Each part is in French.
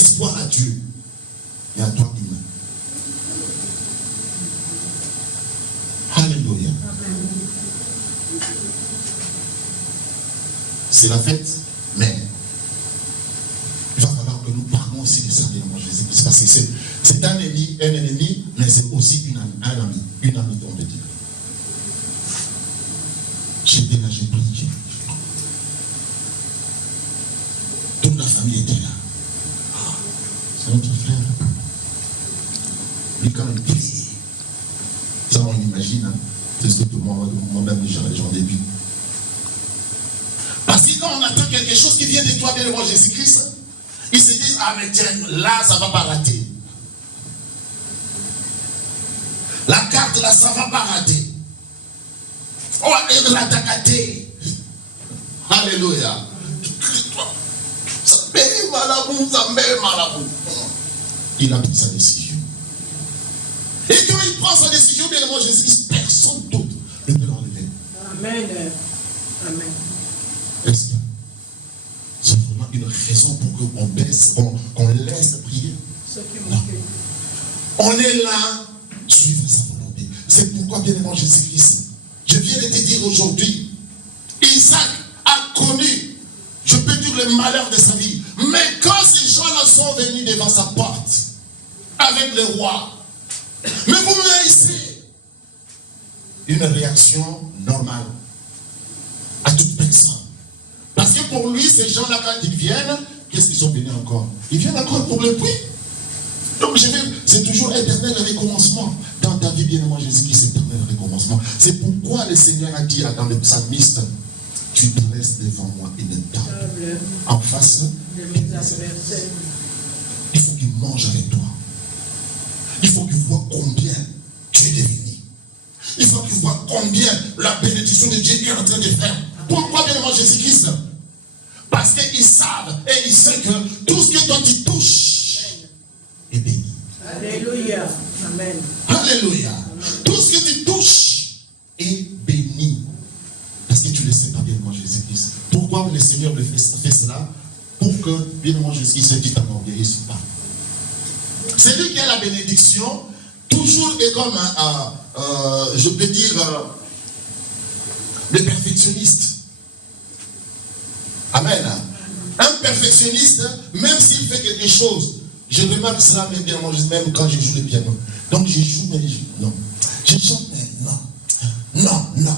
espoir à Dieu et à toi humain. Alléluia. C'est la fête, mais il va falloir que nous parlons aussi de ça, bien moi Jésus-Christ, parce que c'est un ennemi, mais c'est aussi une amie, on peut dire. J'étais là, j'ai prié. Toute la famille était là. C'est notre frère. Lui, quand il prie, ça on imagine, hein, c'est ce que moi-même j'en ai vu. Parce que quand on attend quelque chose qui vient de toi, bien devant Jésus-Christ, ils se disent, ah mais tiens, là, ça ne va pas rater. La carte, là, ça ne va pas rater. Oh, elle l'a tacatée. Alléluia. Ça paye malabou, ça paye malabou. Il a pris sa décision. Et quand il prend sa décision, bien devant Jésus-Christ, personne d'autre ne peut l'enlever. Amen. Amen. Est-ce que c'est vraiment une raison pour qu'on baisse, qu'on laisse prier? Non. On est là, suivre sa volonté. C'est pourquoi, bien devant Jésus-Christ, je viens de te dire aujourd'hui, Isaac a connu, je peux dire, le malheur de sa vie. Mais quand ces gens-là sont venus devant sa porte, avec le roi, mais vous me haïssez. Une réaction normale à toute personne. Parce que pour lui, ces gens-là, quand ils viennent, qu'est-ce qu'ils sont venus encore? Ils viennent encore pour le prix. Donc c'est toujours éternel recommencement. Dans ta vie, bien aimé Jésus-Christ, c'est éternel recommencement. C'est pourquoi le Seigneur a dit dans le psalmiste, tu dresses devant moi une table en face de mes adversaires. Il faut qu'il mange avec toi. Il faut qu'il voit combien tu es devenu. Il faut qu'il voit combien la bénédiction de Dieu est en train de faire. Pourquoi bien devant Jésus-Christ? Parce qu'ils savent et ils savent que tout ce que toi tu touches est béni. Alléluia. Amen. Alléluia. Tout ce que tu touches est béni. Parce que tu ne le sais pas bien devant Jésus-Christ. Pourquoi le Seigneur fait cela? Pour que bien devant Jésus-Christ, tu t'enorgueillisses pas. Celui qui a la bénédiction, toujours est comme je peux dire, le perfectionniste. Amen. Un perfectionniste, même s'il fait quelque chose, je remarque cela même quand je joue le piano. Donc je joue, mais non. Je chante, mais non.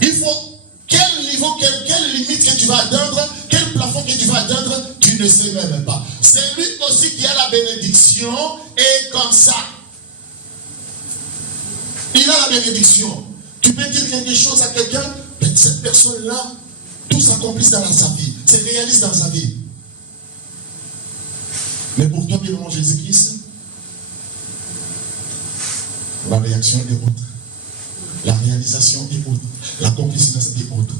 Il faut, quel niveau, quelle limite que tu vas atteindre, quel plafond que tu vas atteindre, tu ne sais même pas. C'est lui aussi qui a la bénédiction et comme ça. Il a la bénédiction. Tu peux dire quelque chose à quelqu'un, cette personne-là, tout s'accomplit dans sa vie, se réalise dans sa vie. Mais pour toi, bien aimé Jésus-Christ, la réaction est autre. La réalisation est autre. L'accomplissement est autre.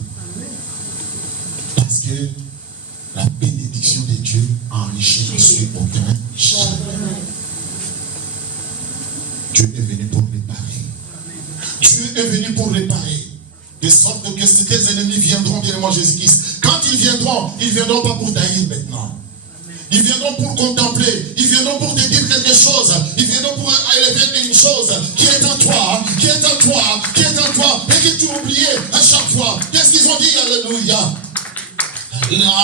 Parce que la bénédiction de Dieu enrichit ensuite aucun jamais. Dieu est venu pour réparer. Dieu est venu pour réparer. De sorte que tes ennemis viendront, bien aimé Jésus-Christ. Quand ils viendront pas pour tailler maintenant. Ils viendront pour contempler. Ils viendront pour te dire quelque chose. Ils viendront pour élever une chose qui est en toi, qui est en toi, qui est en toi, et que tu oublies à chaque fois. Qu'est-ce qu'ils ont dit? Alléluia.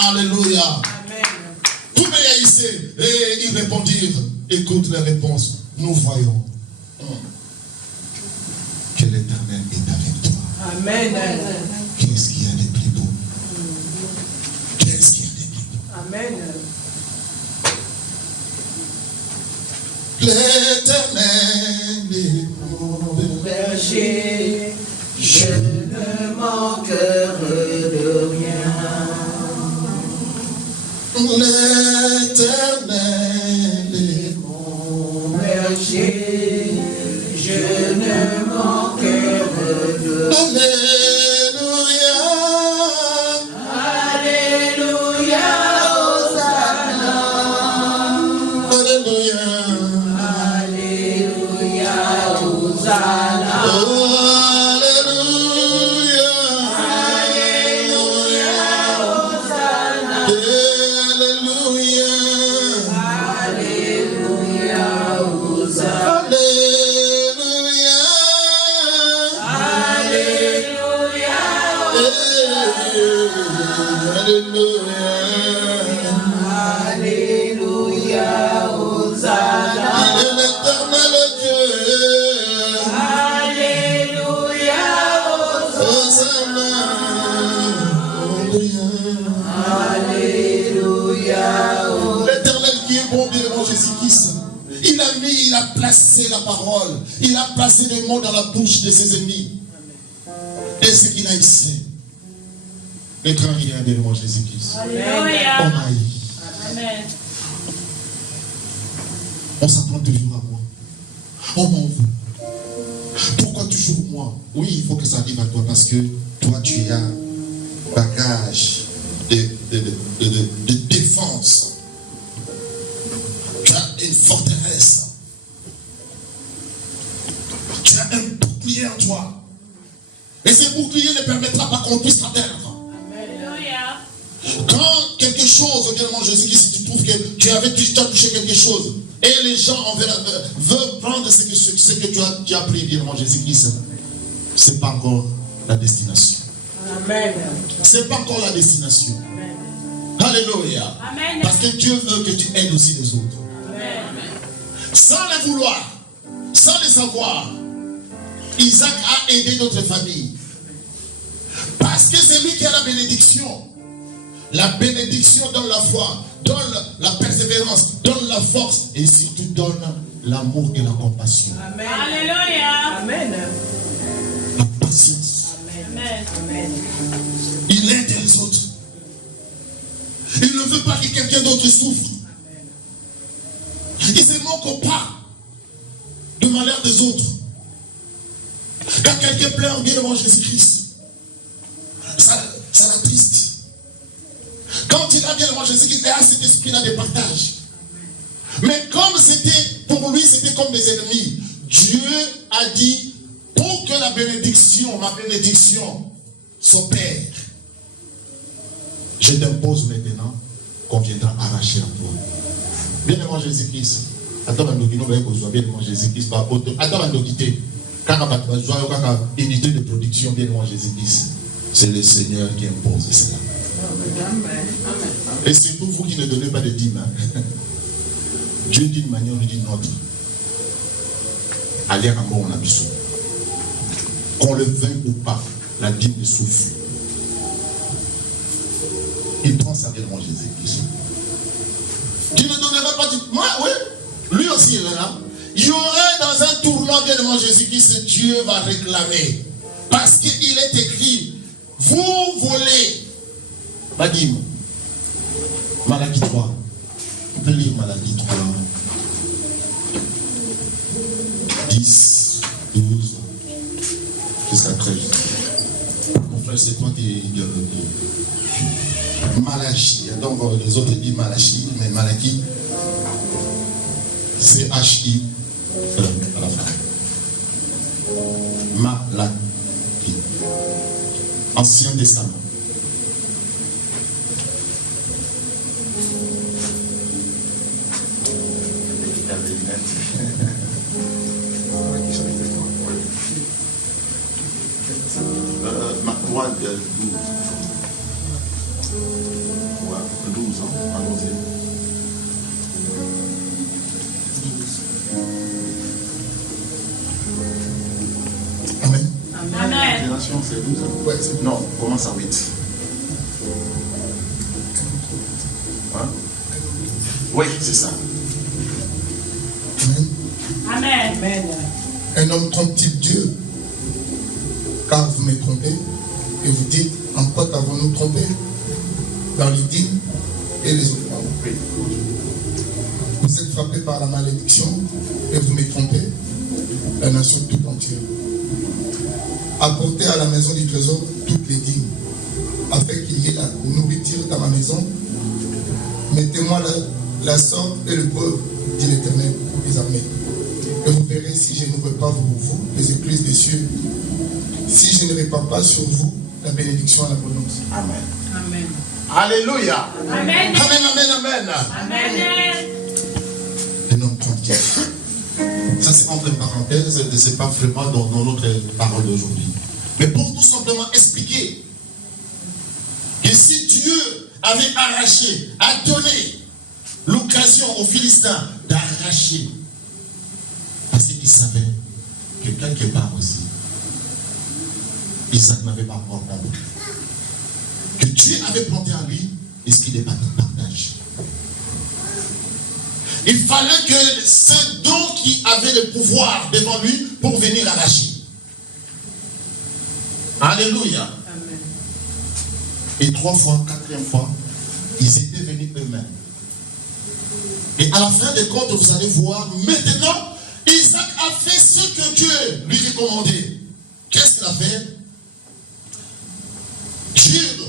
Alléluia. Amen. Vous me haïssez. Et ils répondirent. Écoute la réponse. Nous voyons que l'Éternel est avec toi. Amen. Qu'est-ce qu'il y a de plus beau? Qu'est-ce qu'il y a de plus beau? Amen. L'Éternel est mon berger, je ne manquerai de rien. L'Éternel est mon berger, je ne manquerai de rien. Alléluia. Alléluia, Hosanna. Il est l'éternel Dieu. Alléluia, Hosanna. Alléluia. L'éternel qui est bon, bien avant Jésus-Christ. Il a placé la parole. Il a placé des mots dans la bouche de ses ennemis. Et ce qu'il a ici. Le grand rien bien avant Jésus-Christ. Alléluia. On aille. Amen. On s'apprend toujours à moi. On m'en veut. Pourquoi toujours moi? Oui, il faut que ça arrive à toi parce que toi, tu as un bagage de défense. Tu as une forteresse. Tu as un bouclier en toi. Et ce bouclier ne permettra pas qu'on puisse t'atteindre. Alléluia. Quand quelque chose, bien mon Jésus, si tu trouves que tu as touché quelque chose, et les gens veulent prendre ce que tu as pris, bien mon Jésus-Christ, ce n'est pas encore la destination. Amen. Ce n'est pas encore la destination. Amen. Alléluia. Amen. Parce que Dieu veut que tu aides aussi les autres. Amen. Sans le vouloir, sans le savoir, Isaac a aidé notre famille. Parce que c'est lui qui a la bénédiction. La bénédiction donne la foi, donne la persévérance, donne la force et surtout donne l'amour et la compassion. Amen. Alléluia. Amen. La patience. Amen. Amen. Il aide les autres. Il ne veut pas que quelqu'un d'autre souffre. Il ne se moque pas du malheur des autres. Quand quelqu'un pleure bien devant Jésus-Christ, ça l'attriste. Quand il a bien devant Jésus-Christ, il a cet esprit-là de partage. Mais comme c'était, pour lui, c'était comme des ennemis, Dieu a dit, pour que la bénédiction, ma bénédiction, s'opère, je t'impose maintenant qu'on viendra arracher la toi. Bien devant Jésus-Christ. Attends, bien devant Jésus-Christ. Attends, unité de production, bien devant Jésus-Christ. C'est le Seigneur qui impose cela. Et surtout vous qui ne donnez pas de dîmes. Dieu d'une manière, lui dit d'une autre. Allez à on a besoin. Qu'on le veuille ou pas, la dîme souffle. Il prend ça bien devant Jésus-Christ. Tu ne donneras pas du... Moi, oui. Lui aussi, il est là. Il y aurait dans un tournoi bien devant Jésus-Christ, Dieu va réclamer. Parce qu'il est écrit, vous volez. Badim. Malachie 3. On peut lire Malachie 3. 10, 12, jusqu'à 13. Mon frère, c'est toi qui... Malachie. Donc les autres disent Malachie, mais Malachie, c'est H-I à la fin. Malachie. Ancien Testament. Moi, 12. Ouais, 12 ans, allons-y. Amen. Amen. Génération, c'est 12 ans. Ouais, non, on commence à 8. Hein? Oui, c'est ça. Amen. Amen. Un homme trompe-t-il Dieu? Car vous me trompez et vous dites, en quoi t'avons-nous trompé? Dans les dîmes et les offrandes. Vous êtes frappés par la malédiction et vous me trompez, la nation tout entière. Apportez à la maison du trésor toutes les dîmes, afin qu'il y ait la nourriture dans ma maison. Mettez-moi la sorte et le pauvre, dit l'Éternel des armées. Et vous verrez si je n'ouvre pas pour vous les écluses des cieux, si je ne répands pas sur vous la bénédiction et l'abondance. Amen. Amen. Alléluia. Amen. Amen, amen, amen. Amen. Un homme tranquille. Ça, c'est entre parenthèses, ce n'est pas vraiment dans notre parole d'aujourd'hui. Mais pour tout simplement expliquer que si Dieu avait arraché, a donné l'occasion aux Philistins d'arracher. Parce qu'ils savaient que quelque part aussi, Isaac n'avait pas encore compris que Dieu avait planté en lui et ce qu'il n'est pas de partage. Il fallait que ce don qui avait le pouvoir devant lui pour venir arracher. Alléluia. Amen. Et 3 fois, 4e fois, ils étaient venus eux-mêmes. Et à la fin des comptes, vous allez voir, maintenant, Isaac a fait ce que Dieu lui recommandait. Qu'est-ce qu'il a fait? Jure,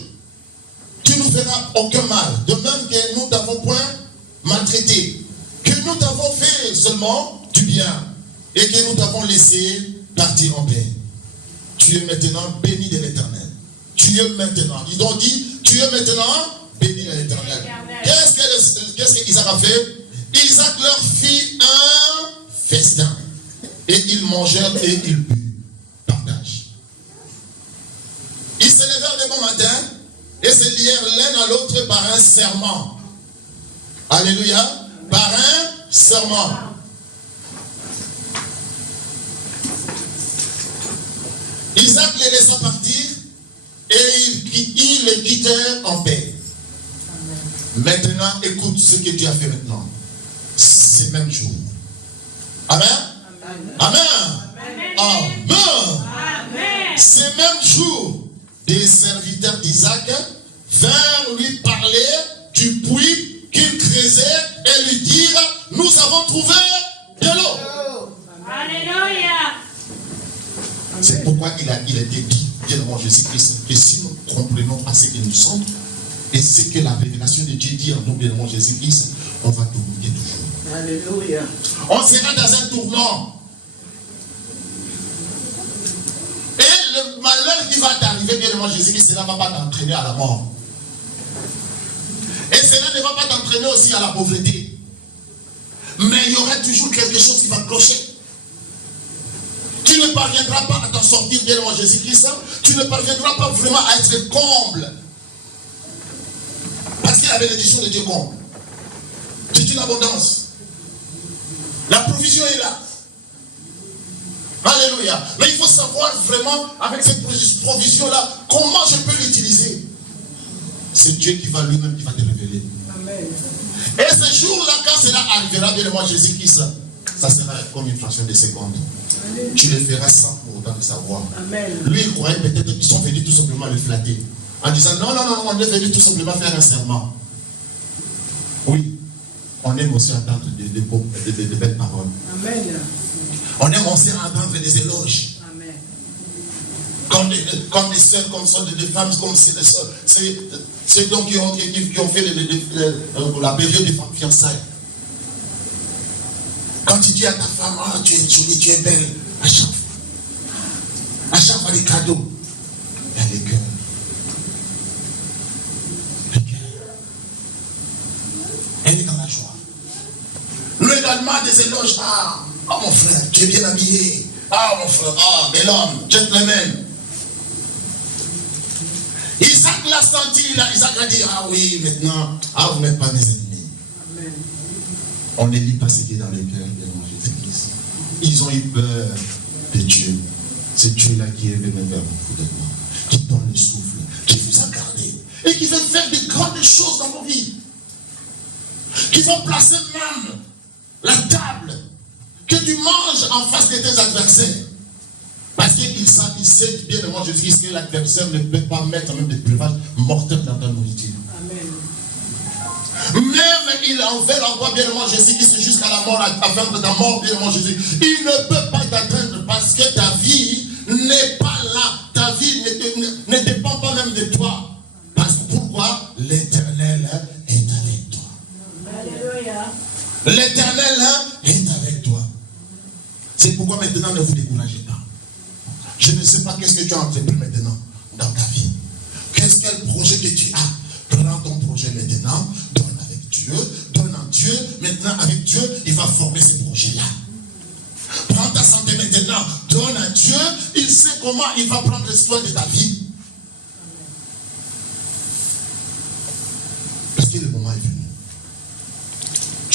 tu ne nous feras aucun mal. De même que nous t'avons point maltraité. Que nous t'avons fait seulement du bien. Et que nous t'avons laissé partir en paix. Tu es maintenant béni de l'Éternel. Tu es maintenant. Ils ont dit, tu es maintenant béni de l'Éternel. Qu'est-ce qu'Isaac a fait? Isaac leur fit un festin. Et ils mangèrent et ils burent. Partage. Ils se levèrent de bon matin et se lièrent l'un à l'autre par un serment. Alléluia. Par un serment. Isaac les laissa partir et ils les quittèrent en paix. Maintenant, écoute ce que Dieu a fait maintenant. Ces mêmes jours. Amen. Amen. Amen. Amen. Ces mêmes jours, des serviteurs d'Isaac vinrent lui parler du puits qu'il creusait et lui dire, nous avons trouvé de l'eau. Alléluia. C'est pourquoi il a été dit, bien avant Jésus-Christ, que si nous comprenons à ce que nous sommes, et ce que la révélation de Dieu dit en nous, bien avant Jésus-Christ, on va tourner toujours. Alléluia. On sera dans un tournant. Et le malheur qui va t'arriver, bien avant Jésus-Christ, cela ne va pas t'entraîner à la mort. Et cela ne va pas t'entraîner aussi à la pauvreté. Mais il y aura toujours quelque chose qui va clocher. Tu ne parviendras pas à t'en sortir bien devant Jésus-Christ. Tu ne parviendras pas vraiment à être comble. Parce qu'il y a la bénédiction de Dieu comble. C'est une abondance. La provision est là. Alléluia. Mais il faut savoir vraiment, avec cette provision-là, comment je peux l'utiliser. C'est Dieu qui va lui-même, qui va te révéler. Amen. Et ce jour-là, quand cela arrivera, bien devant Jésus-Christ, ça sera comme une fraction de seconde. Tu le feras sans pour autant le savoir. Amen. Lui, il croyait peut-être qu'ils sont venus tout simplement le flatter. En disant, non, on est venu tout simplement faire un serment. Oui, on aime aussi entendre de belles paroles. Amen. On aime aussi entendre des éloges. Amen. Comme des sœurs, comme ça, des femmes, comme c'est des sœurs. C'est donc qui ont fait la période des fiançailles. Quand tu dis à ta femme, ah, tu es jolie, tu es belle, à chaque fois les cadeaux, il y a les cœurs. Les cœurs. Elle est dans la joie. Nous également des éloges, ah, mon frère, tu es bien habillé. Ah, mon frère, ah, bel homme, gentleman. Isaac l'a senti, là, Isaac a dit, ah oui, maintenant, ah, vous n'êtes pas mes ennemis. Amen. On ne lit pas ce qui est dans le cœur de Jésus-Christ. Ils ont eu peur de Dieu. C'est Dieu-là qui est venu vers vous, qui donne le souffle, qui vous a gardé et qui veut faire de grandes choses dans vos vies. Qui vont placer même la table que tu manges en face de tes adversaires. Parce qu'il sait bien devant Jésus-Christ que l'adversaire ne peut pas mettre même des breuvages mortels dans ta nourriture. Amen. Même il en veut encore bien devant Jésus-Christ jusqu'à la mort, afin de ta mort bien devant Jésus. Il ne peut pas t'atteindre parce que ta vie n'est pas là. Ta vie ne dépend pas même de toi. Parce que pourquoi? L'Éternel est avec toi. Alléluia. L'Éternel est avec toi. C'est pourquoi maintenant ne vous découragez pas. Je ne sais pas qu'est-ce que tu as entrepris maintenant dans ta vie. Quel projet que tu as. Prends ton projet maintenant, donne avec Dieu, donne en Dieu. Maintenant avec Dieu, il va former ces projets-là. Prends ta santé maintenant, donne à Dieu. Il sait comment il va prendre soin de ta vie.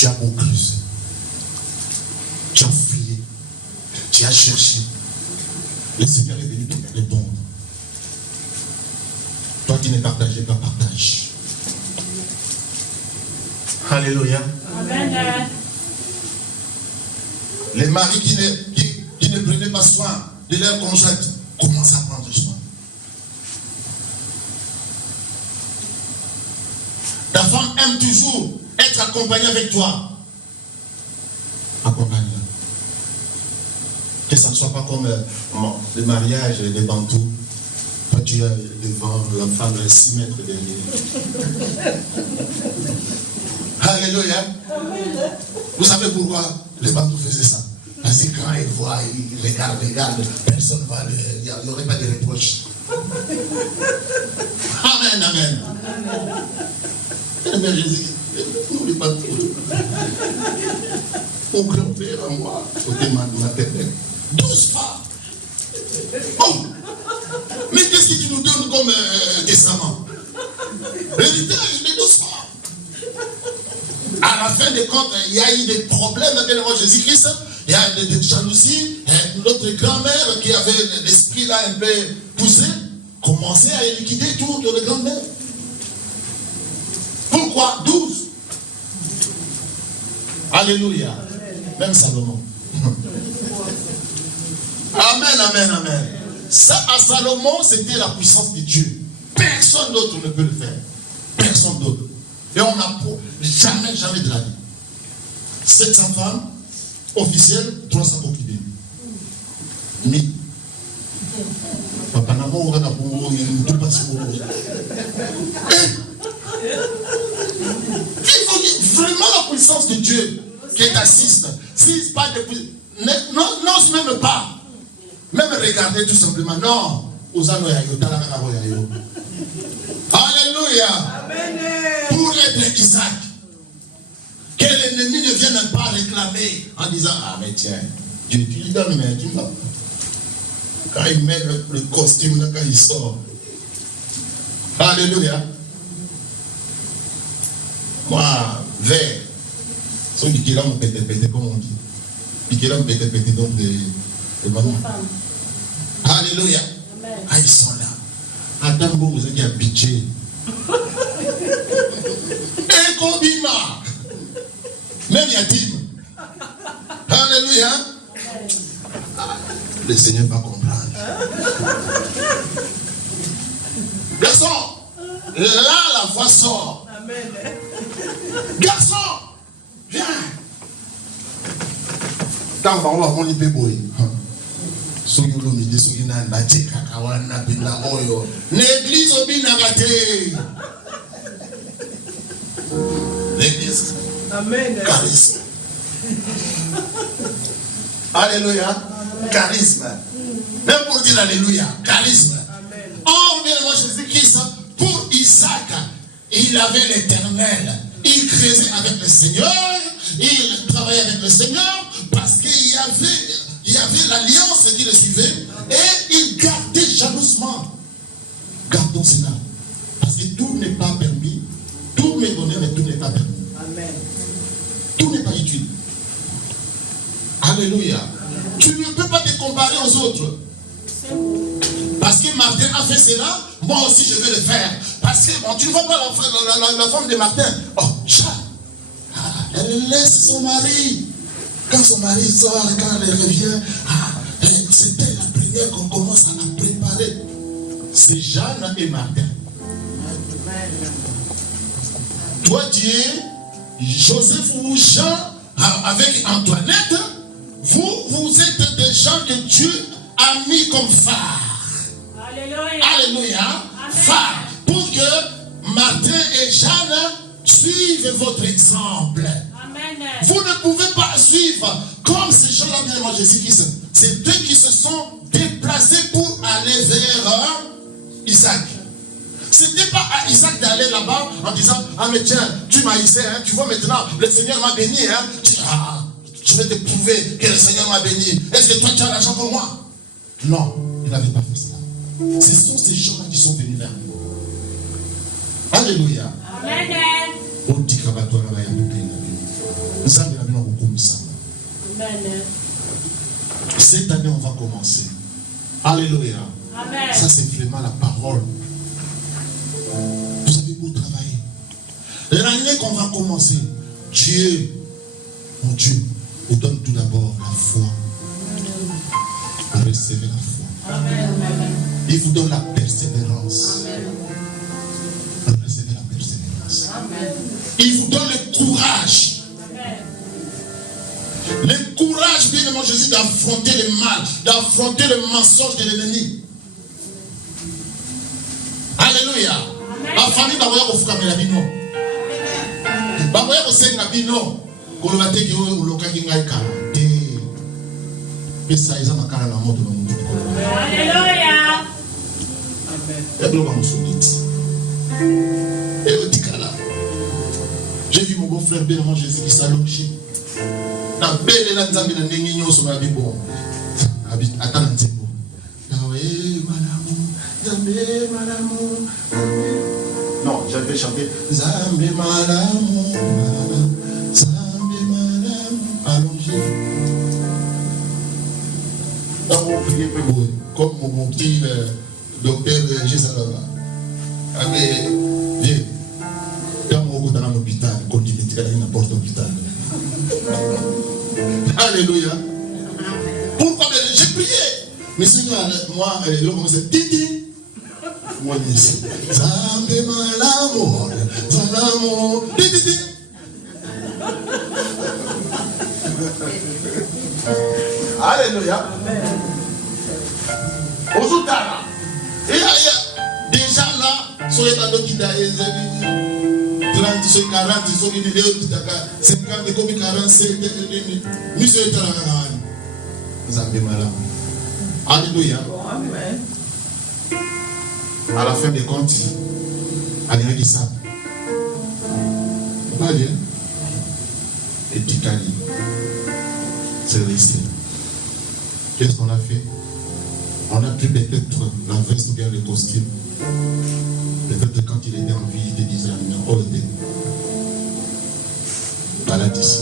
Tu as beau creuser. Tu as fouillé. Tu as cherché. Le Seigneur est venu te répondre. Toi qui ne partageais pas, partage. Alléluia. Amen. Les maris qui ne prenaient pas soin de leur conjointe commencent à prendre soin. Ta femme aime toujours être accompagnée avec toi. Accompagne-la. Que ça ne soit pas comme le mariage des bantous. Toi tu es devant, la femme est 6 mètres derrière. Alléluia. Vous savez pourquoi les bantous faisaient ça? Parce que quand ils voient, ils regardent, personne ne va, il n'y aurait pas de reproche. Amen, amen. Mais Jésus, n'oublie pas tout. Mon grand-père à moi, côté maternel, 12 femmes. Oh! Mais qu'est-ce que tu nous donnes comme testament? L'héritage des 12 femmes. À la fin des comptes, il y a eu des problèmes avec le Seigneur Jésus-Christ. Il y a des jalousies. Notre grand-mère qui avait l'esprit là un peu poussé, commençait à liquider tout de la grand-mère. Pourquoi 12? Alléluia. Même Salomon. Amen, amen, amen. Ça, à Salomon, c'était la puissance de Dieu. Personne d'autre ne peut le faire. Personne d'autre. Et on n'a jamais de la vie. 700 femmes officielles, 300 concubines. 1000. Papa n'a pas eu de il faut vraiment la puissance de Dieu qui t'assiste. Si pas de n'ose même pas. Même regarder tout simplement. Non. Alléluia. Pour être Isaac. Que l'ennemi ne vienne pas réclamer en disant ah mais tiens, Dieu tu lui donnes mais tu ne vas pas. Quand il met le costume là, quand il sort. Alléluia. Moi, vert. Ceux qui l'ont pété, comme on dit. Qui l'ont pété, donc des mamans. Alléluia. Ah, ils sont là. Attends, vous êtes habitués. Et Kobima. Même Yatim. Alléluia. Le Seigneur va comprendre. Garçon, là la voix sort. Amen. Garçon, viens. Quand on va voir l'Ibéboy. L'église obinagate. L'église. Amen. Charisme. Alléluia. Charisme. Même pour dire alléluia. Charisme. Amen. Oh, bien moi Jésus-Christ, pour Isaac, il avait l'éternel. Il creusait avec le Seigneur. Il travaillait avec le Seigneur parce qu'il y avait l'alliance qui le suivait et il gardait jalousement. Gardons cela. Parce que tout n'est pas permis. Tout m'est donné, mais tout n'est pas permis. Amen. Tout n'est pas utile. Alléluia. Amen. Tu ne peux pas te comparer aux autres. Parce que Martin a fait cela, moi aussi je vais le faire. Parce que bon, tu ne vois pas la femme de Martin. Oh, elle laisse son mari. Quand son mari sort, quand elle revient, c'était la première qu'on commence à la préparer. C'est Jeanne et Martin. Toi, tu es Joseph ou Jean avec Antoinette. Vous êtes des gens que Dieu a mis comme phare. Alléluia. Alléluia. Phare. Pour que Martin et Jeanne suivent votre exemple. Amen. Vous ne pouvez pas suivre comme ces gens-là, bien moi Jésus-Christ. C'est eux qui se sont déplacés pour aller vers Isaac. C'était pas à Isaac d'aller là-bas en disant ah mais tiens, tu m'as haïssé, hein, tu vois maintenant, le Seigneur m'a béni, hein. Je vais te prouver que le Seigneur m'a béni. Est-ce que toi tu as l'argent pour moi? Non, il n'avait pas fait cela. Ce sont ces gens-là qui sont venus vers nous. Alléluia. Amen. Nous avons beaucoup ça. Amen. Cette année, on va commencer. Alléluia. Amen. Ça, c'est vraiment la parole. Vous avez beau travailler. L'année qu'on va commencer, Dieu, mon Dieu, vous donne tout d'abord la foi. À recevoir la foi. Amen. Il vous donne la persévérance. Amen. À recevoir la persévérance. Amen. Il vous donne le courage. Amen. Le courage, bien aimé Jésus, d'affronter le mal, d'affronter le mensonge de l'ennemi. Alléluia. Ma famille va voir que la bino. Va voir que c'est la bino. Qu'on va te dire que le local qui n'a pas et ça, ils ont ma cara dans le monde. Alléluia. J'ai vu mon beau-frère bien avant Jésus qui s'allonge. Dans belle la nzambe na ndenge nyonso na bibo. Ata na nzembo. Nawe malamu, nzambe malamu. Non, j'avais chanté Nzambe malamu, Nzambe malamu. Allongé. Dans mon prier comme mon petit docteur Jésalava. Mais viens. Dans mon côté dans l'hôpital, continue à aller n'importe l'hôpital. Alléluia. Pourquoi j'ai prié? Mais c'est moi, l'homme commençait Titi. Moi, je dis Zambe malamu, Zalamu, Titi. Alléluia. Aujourd'hui, déjà là, sur les tableaux qui 30, 40, 50, 47, monsieur est à la Alléluia. À la fin des comptes, allez dit ça. On va dire. Et Ticali, c'est resté. Qu'est-ce qu'on a fait? On a pris peut-être la veste ou bien le costume. Peut-être quand il était en vie, il te disait oh, il balade ici.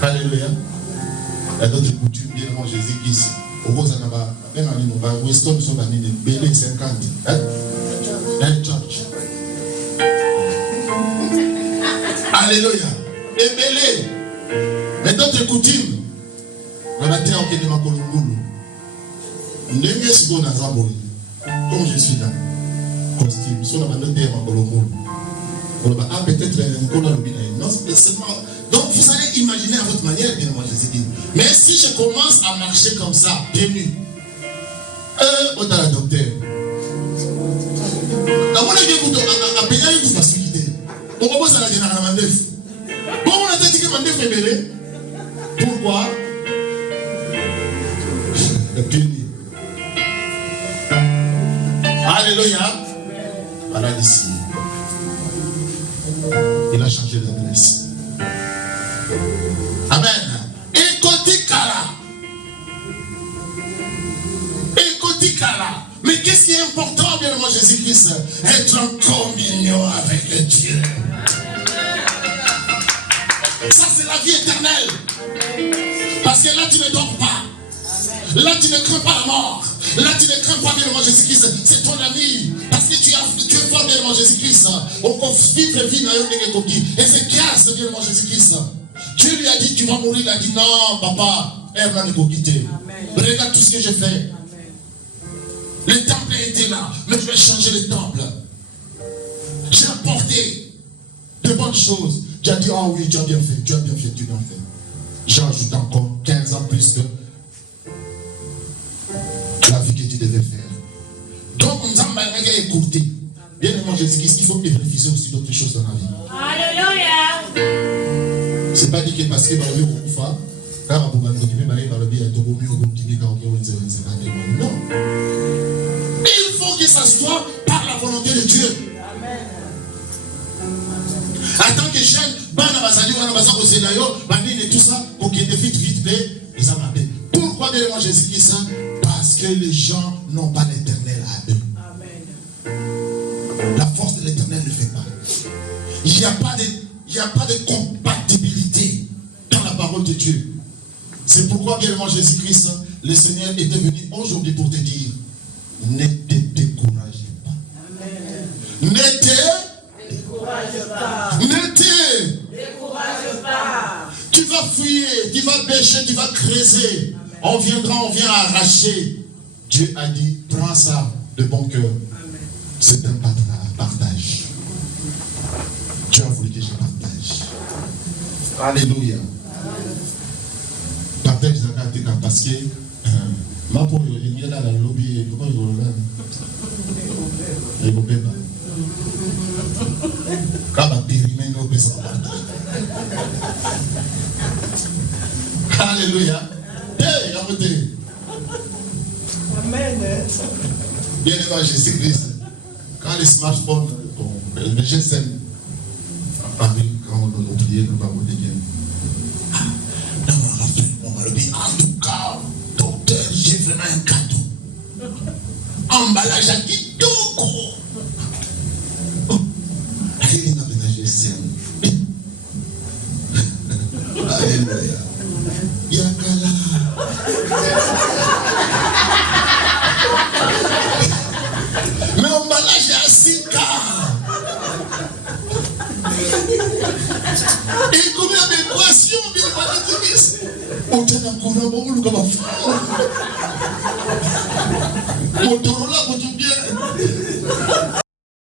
Alléluia. Il y a d'autres coutumes, bien avant Jésus-Christ. Au gros, ça n'a pas. Même en ligne, Weston, sont venus de Bélé 50. Dans church. Alléluia. Et Bélé. Mais d'autres coutumes. On va dire qu'il y a des macolongolo. Ndenge si bon azamboli. Comme je suis là, costume, sur la manière de macolongolo. On va peut-être un colon non, c'est seulement. Donc vous allez imaginer à votre manière, bien moi Jésus dit. Mais si je commence à marcher comme ça, bien nu, on a la docteur. Dans mon avis, vous avez payé une facilité. On commence à la générer à la mandeuf. Bon, on a dit que mandeuf est belé. Pourquoi? Bien nu. Alléluia. Voilà ici. Il a changé d'adresse. Amen. Écoute-Kala. Mais qu'est-ce qui est important, bien moi Jésus-Christ? Être en communion avec Dieu. Ça, c'est la vie éternelle. Parce que là, tu ne dors pas. Là, tu ne crains pas la mort. Là, tu ne crains pas bien moi Jésus-Christ. C'est ton ami. Parce que tu es fort bien moi Jésus-Christ. On confie la vie. Et c'est grâce bien moi Jésus-Christ. Dieu lui a dit, tu vas mourir. Il a dit, non, papa, elle va nous quitter. Regarde tout ce que j'ai fait. Le temple était là, mais je vais changer le temple. J'ai apporté de bonnes choses. Tu as dit, ah oui, tu as bien fait, tu as bien fait, tu as bien fait. J'ajoute encore 15 ans plus que la vie que tu devais faire. Donc, nous avons écouté. Bien aimé Jésus-Christ, il faut bénéficier aussi d'autres choses dans la vie. Alléluia. C'est pas dit que parce que vous avez fait, car vous avez non. Il faut que ça soit par la volonté de Dieu. Amen. En tant que jeune, tout ça, pour qu'il ait vite fait, ils en appellent. Pourquoi bien moi Jésus-Christ? Parce que les gens n'ont pas l'éternel à eux. Amen. La force de l'éternel ne fait pas. Il n'y a pas de il n'y a pas de compatibilité dans la parole de Dieu. C'est pourquoi, bien aimé Jésus-Christ, le Seigneur était venu aujourd'hui pour te dire, ne te découragez pas. Ne te Décourage pas. ne te Décourage pas. tu vas fouiller, tu vas bêcher, tu vas creuser. On vient arracher. Dieu a dit, prends ça de bon cœur. C'est un partage. Dieu a voulu que je partage. Alléluia. Partage parce que ma pour il y a dans le lobby, comment il va le Alléluia. Amen. Bien aimé Jésus-Christ, quand les smartphones, les GSM, Paris, quand on priait, nous avons dit en tout cas, docteur, j'ai vraiment un cadeau. Emballage à Kitoko. Allez, nous avons un GSM. Alléluia. Yakala. Mais emballage à Sika. Et combien d'équations, bien évidemment, autant d'un courant, bon, le gars va faire. Motorola,